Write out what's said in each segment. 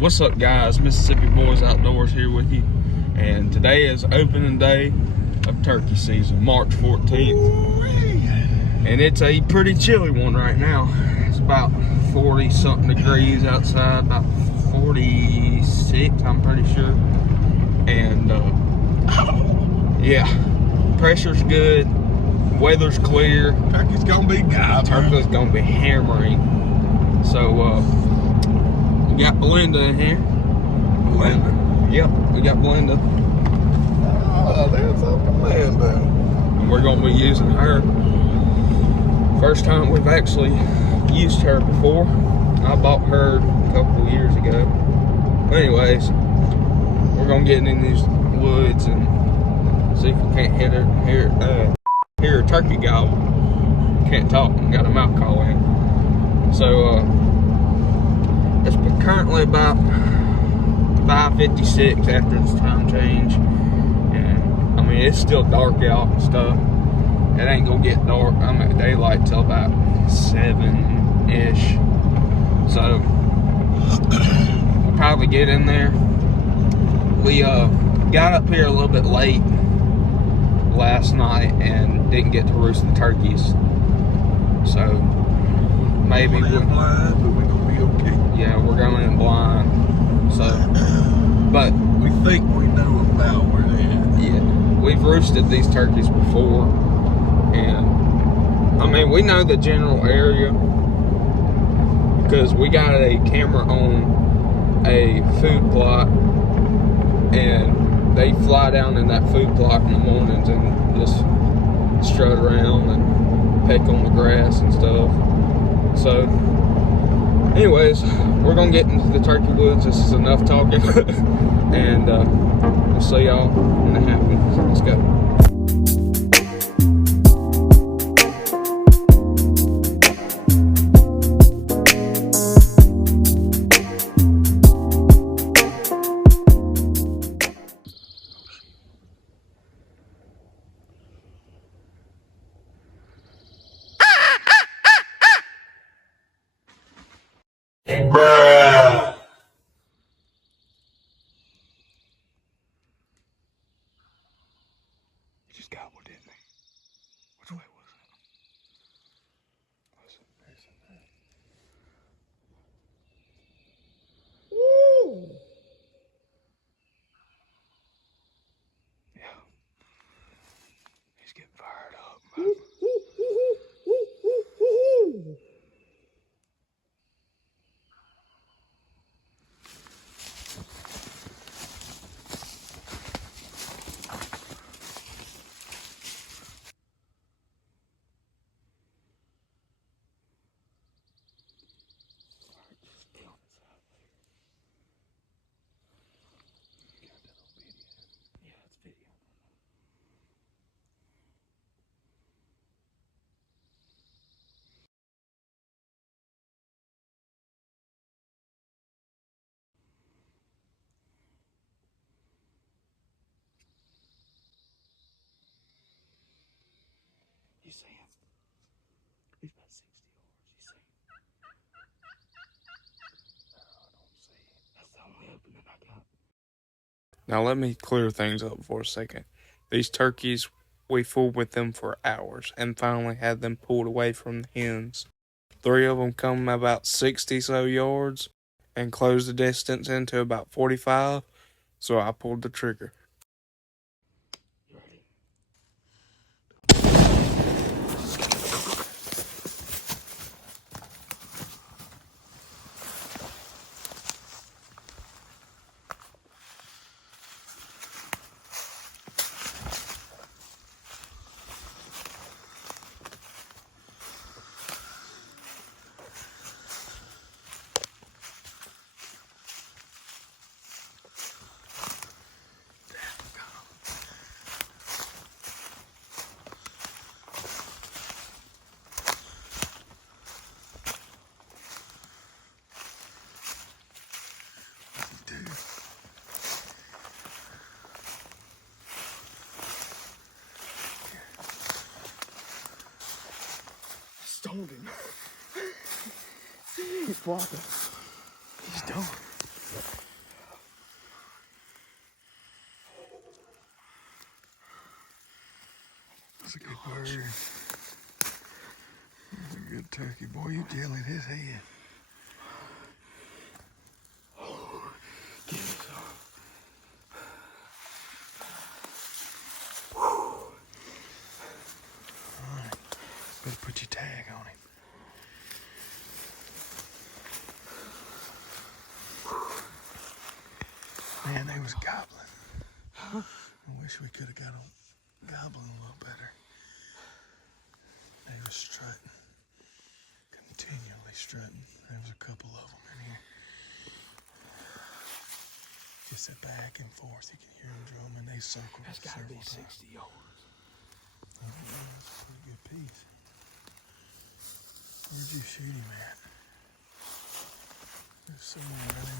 What's up, guys? Mississippi Boys Outdoors here with you, and today is opening day of turkey season, March 14th, and it's a pretty chilly one right now. It's about 40 something degrees outside, about 46 I'm pretty sure, and yeah, pressure's good, weather's clear, Turkey's gonna be gobbling. Turkey's gonna be hammering. So we got Belinda in here. Belinda. Yep, we got Belinda. Oh, there's a Belinda. And we're gonna be using her. First time we've actually used her before. I bought her a couple of years ago. Anyways, we're gonna get in these woods and see if we can't hear a turkey gobble. Can't talk, got a mouth call in. So it's currently about 5:56 after this time change, and I mean it's still dark out and stuff. It ain't gonna get dark. I'm at daylight till about 7-ish. So we'll probably get in there. We got up here a little bit late last night and didn't get to roost the turkeys. So maybe we're blind, but we're gonna be okay. Yeah, we're going in blind. So, but we think we know about where they're at. Yeah, we've roosted these turkeys before, and I mean we know the general area because we got a camera on a food plot, and they fly down in that food plot in the mornings and just strut around and peck on the grass and stuff. So anyways, we're gonna get into the turkey woods. This is enough talking. And we'll see y'all when it happens. Let's go. Just gobbled, didn't they? Which way was it? Woo! Yeah. He's getting fired up. You see him? He's about 60 yards. You see him? No, I don't see him. That's the only opening I got. Now let me clear things up for a second. These turkeys, we fooled with them for hours and finally had them pulled away from the hens. 3 of them come about 60 so yards and closed the distance into about 45, so I pulled the trigger. You ready? Stoned him. He's flopping. He's done. That's a good bird. That's a good turkey. Boy, you jellied his head. Give me some. Alright. Better put your tag on him. Man, they was gobbling. I wish we could have got them gobbling a little better. They was strutting. Continually strutting. There was a couple of them in here. Just a back and forth. You can hear them drumming. They circled. That's got to be several 60 times. yards. Oh, yeah, that's a pretty good piece. Where'd you shoot him at? There's somewhere right in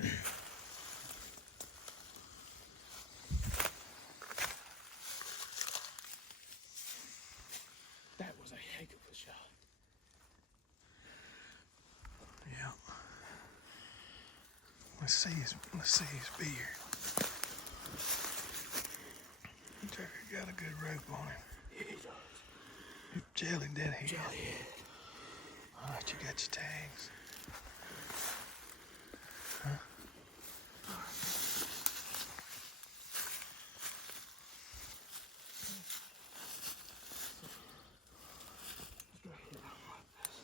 here. That was a heck of a shot. Yeah. Let's see his beard. Turkey got a good rope on him. Yeah, he does. You're jellied that head. Jellyhead. All right, you got your tags. Huh? Let's go ahead out like this.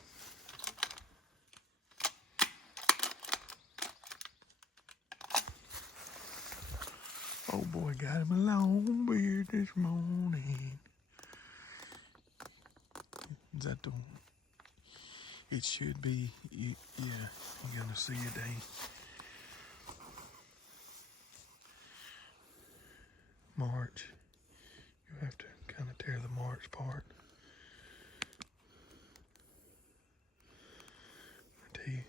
Oh boy, got him a long beard this morning. Is that the one? It should be, yeah, you're gonna see a day. March. You have to kind of tear the March part. I tell you,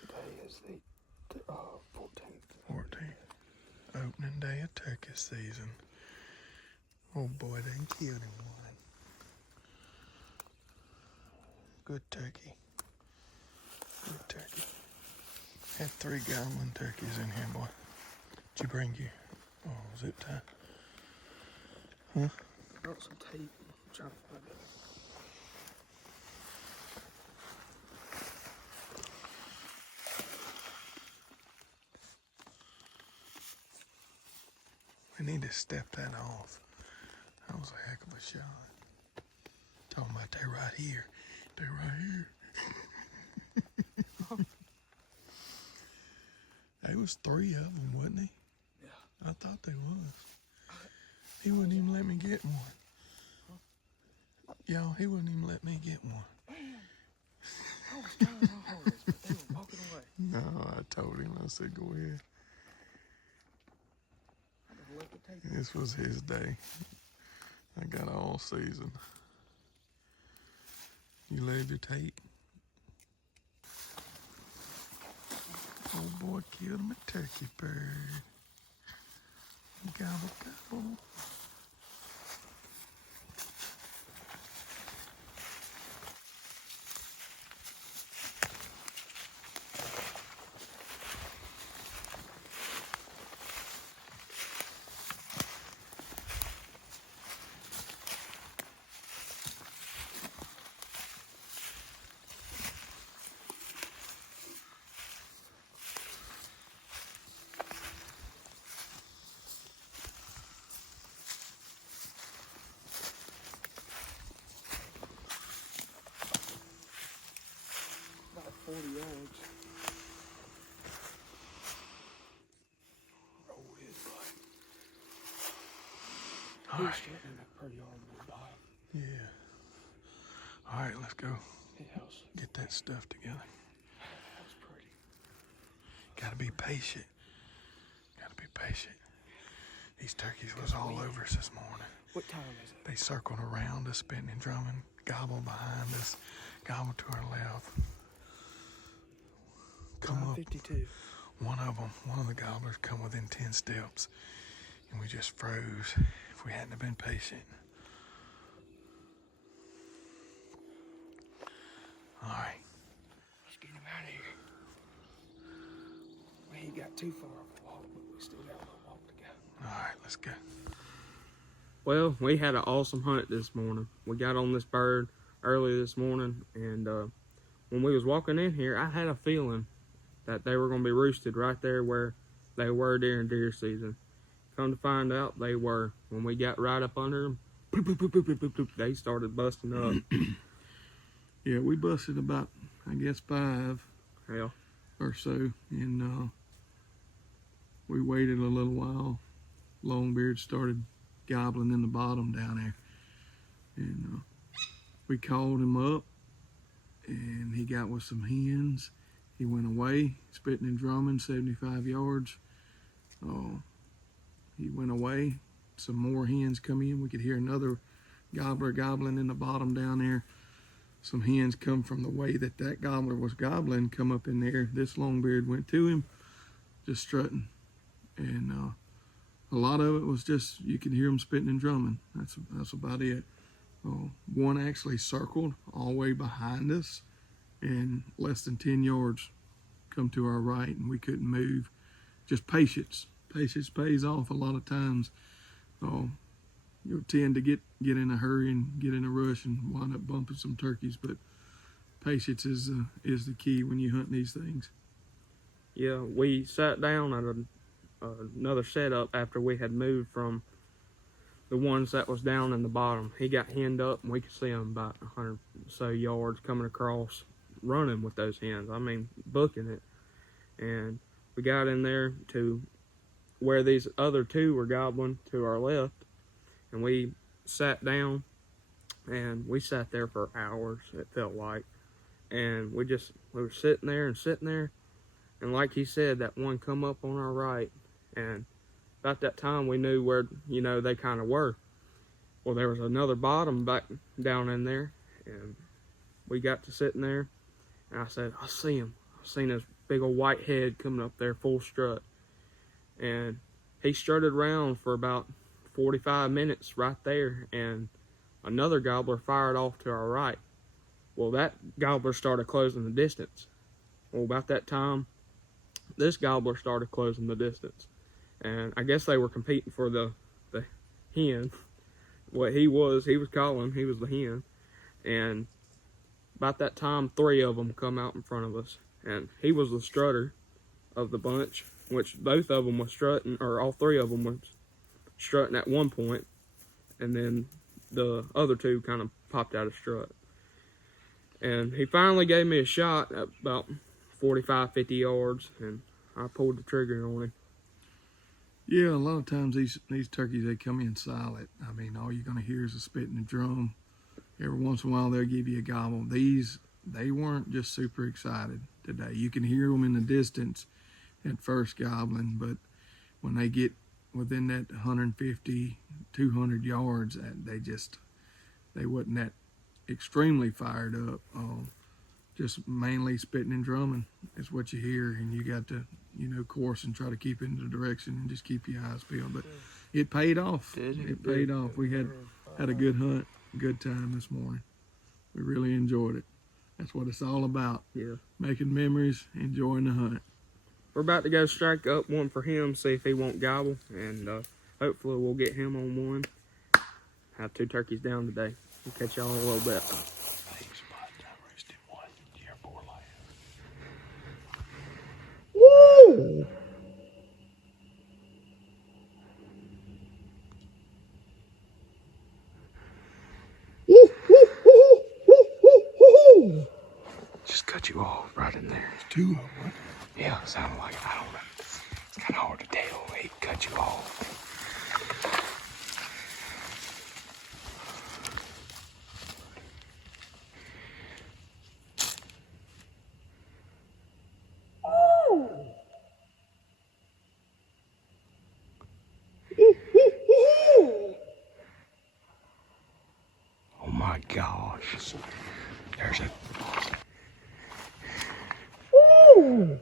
Today is the 14th. 14th. Opening day of turkey season. Oh boy, they killed him one. Good turkey. Good turkey. Had 3 goblin turkeys in here, boy. Did you bring your zip tie? Huh? Got some tape. I'm trying to find it. We need to step that off. That was a heck of a shot. Talking about they right here. They right here. There was 3 of them, wasn't he? Yeah. I thought they was. He wouldn't even let me get one. Y'all, he wouldn't even let me get one. Man, I was trying my hardest, but they were walking away. No, I told him. I said, go ahead. I just left the tape. This was his day. I got all season. You leave your tape. Oh boy, killed him a turkey bird. Gobble, gobble. About 40 yards. Roll his butt. All He's right. getting a pretty hard wood bottom. Yeah. All right, let's go Yeah, get that stuff together. that was pretty. Gotta be patient. Gotta be patient. These turkeys was all over us this morning. What time is it? They circled around us, spitting and drumming, gobble behind us, gobble to our left. Come up. 52. One of the gobblers come within 10 steps, and we just froze if we hadn't have been patient. All right. Let's get him out of here. We ain't got too far off the wall. We still got a little walk to go. All right, let's go. Well, we had an awesome hunt this morning. We got on this bird early this morning, and when we was walking in here, I had a feeling that they were going to be roosted right there where they were during deer season. Come to find out, they were. When we got right up under them, poop, poop, poop, poop, poop, poop, they started busting up. Yeah, we busted about, I guess, 5 Yeah. or so, and we waited a little while. Longbeard started gobbling in the bottom down there, and we called him up, and he got with some hens. He went away, spitting and drumming, 75 yards. He went away. Some more hens come in. We could hear another gobbler gobbling in the bottom down there. Some hens come from the way that gobbler was gobbling, come up in there. This longbeard went to him, just strutting. And a lot of it was just, you could hear him spitting and drumming. That's about it. One actually circled all the way behind us, and less than 10 yards come to our right, and we couldn't move. Just patience. Patience pays off a lot of times. You'll tend to get in a hurry and get in a rush and wind up bumping some turkeys, but patience is the key when you hunt these things. Yeah, we sat down at another setup after we had moved from the ones that was down in the bottom. He got henned up, and we could see him about 100 or so yards coming across, running with those hens. I mean, booking it. And we got in there to where these other two were gobbling to our left, and we sat down, and we sat there for hours, it felt like. And we were sitting there, and like he said, that one come up on our right, and about that time we knew where, they kind of were. Well, there was another bottom back down in there, and we got to sitting there, and I said, I see him. I seen his big old white head coming up there full strut. And he strutted around for about 45 minutes right there, and another gobbler fired off to our right. Well, that gobbler started closing the distance. Well, about that time, this gobbler started closing the distance. And I guess they were competing for the hen. What he was calling, he was the hen. And about that time, 3 of them come out in front of us. And he was the strutter of the bunch, which both of them was strutting, or all 3 of them was strutting at one point, and then the other 2 kind of popped out of strut. And he finally gave me a shot at about 45, 50 yards, and I pulled the trigger on him. Yeah, a lot of times these turkeys, they come in silent. I mean, all you're going to hear is a spit and a drum. Every once in a while, they'll give you a gobble. They weren't just super excited today. You can hear them in the distance at first gobbling, but when they get within that 150, 200 yards, they wasn't that extremely fired up. Just mainly spitting and drumming is what you hear, and you got to, course and try to keep in the direction and just keep your eyes peeled. But it paid off. It paid off. We had a good hunt, good time this morning. We really enjoyed it. That's what it's all about. Yeah. Making memories, enjoying the hunt. We're about to go strike up one for him, see if he won't gobble, and hopefully we'll get him on one. Have 2 turkeys down today. We'll catch y'all in a little bit. Woo! Just cut you off right in there. There's 2 of them. Yeah, it sounded like, I don't know. It's kind of hard to tell. He cut you off. Oh my gosh. There's a... Woo!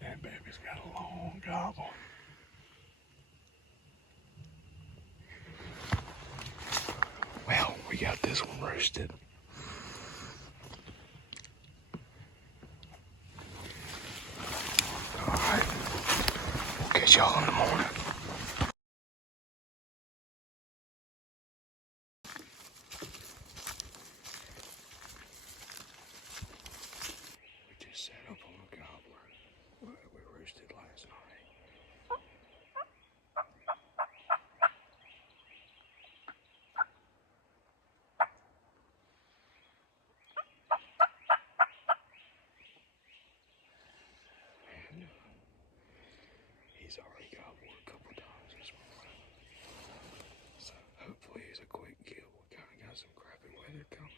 That baby's got a long gobble. get this one roasted. Alright. We'll catch y'all in the morning. We just set up on a gobbler that we roasted last night. And he's already gobbled a couple times this morning. So hopefully it's a quick kill. We kind of got some crappy weather coming.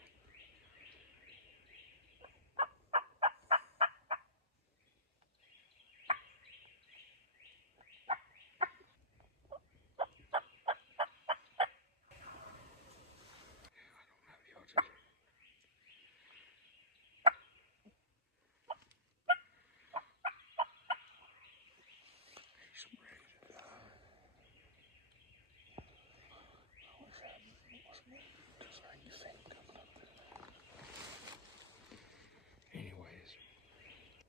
Anyways,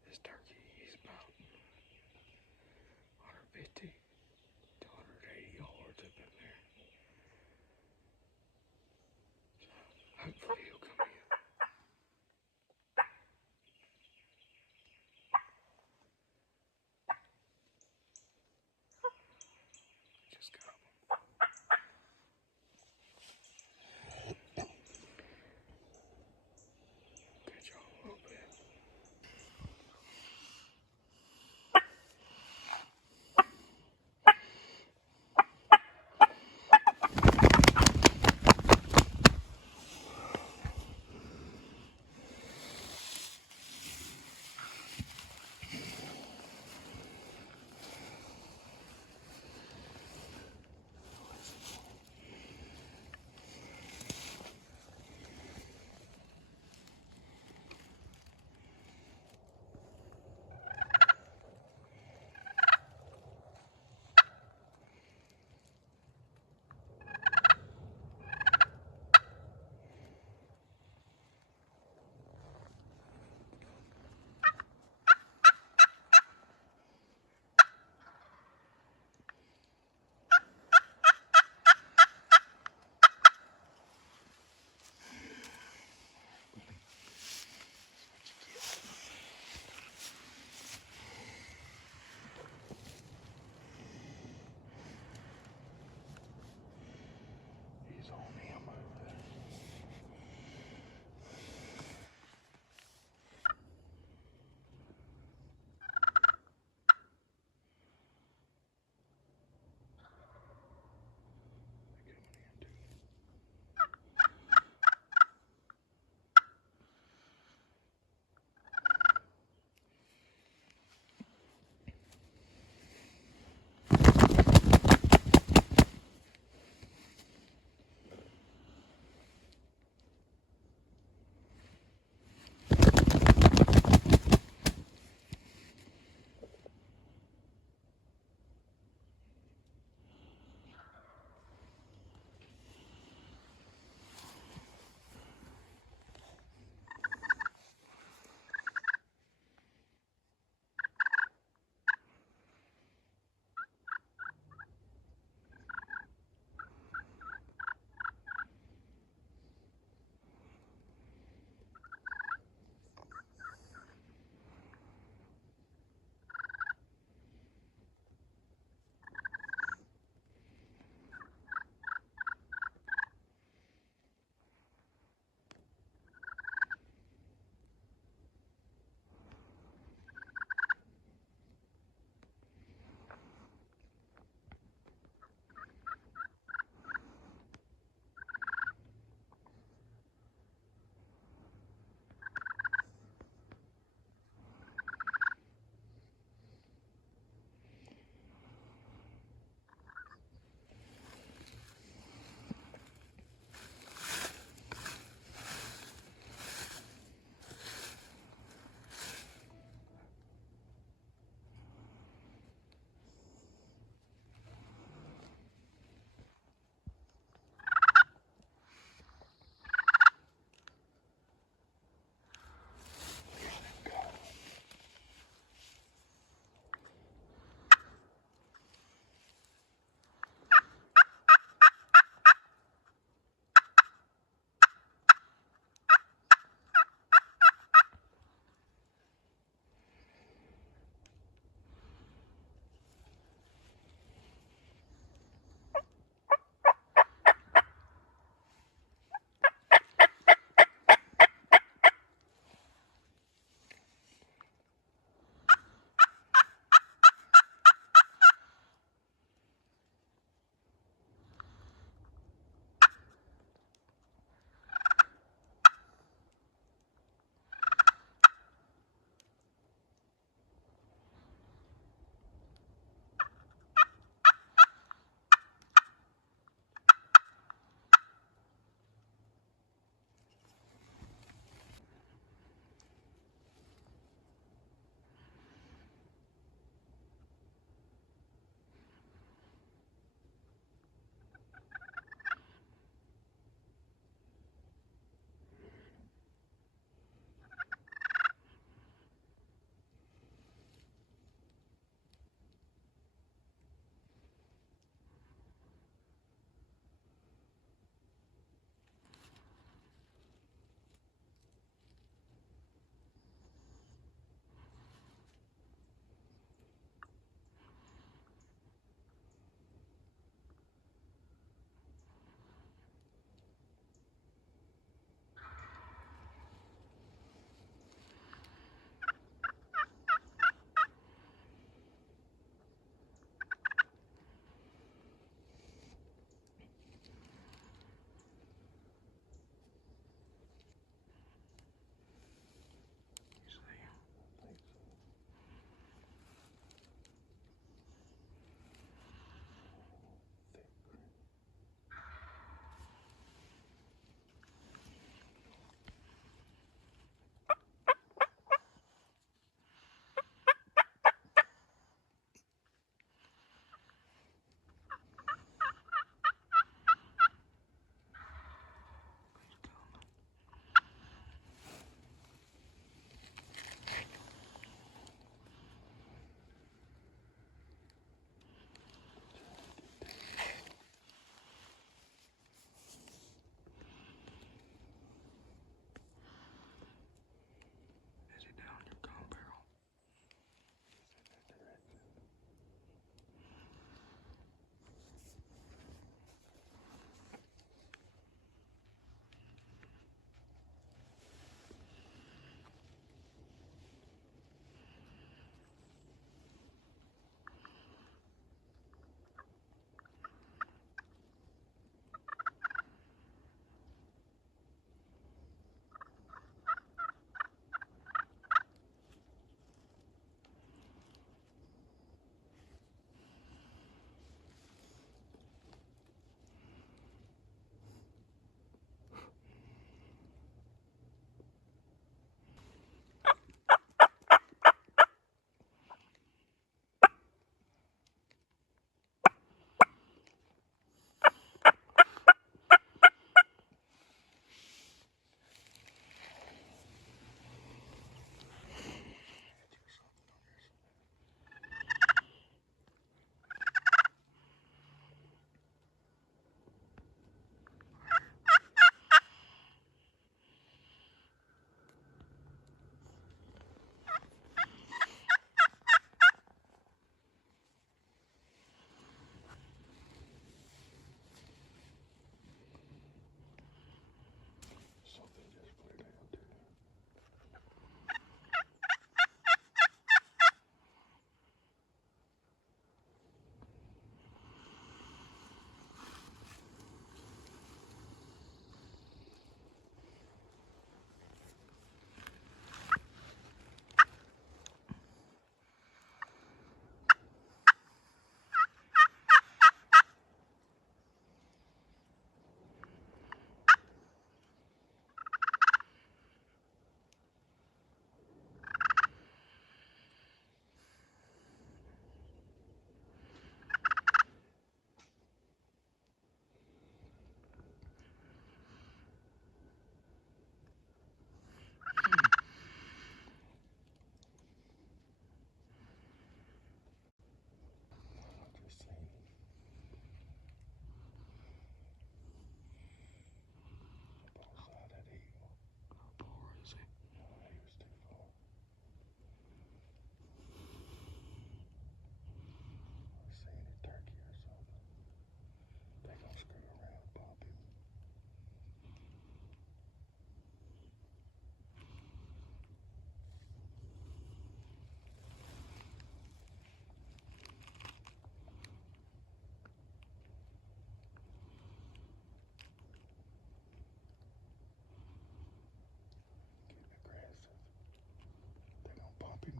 this turkey is about 150 to 180 yards up in there. So hopefully he'll come in. Just got him. Catch y'all a little bit.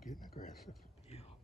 getting aggressive. Yeah.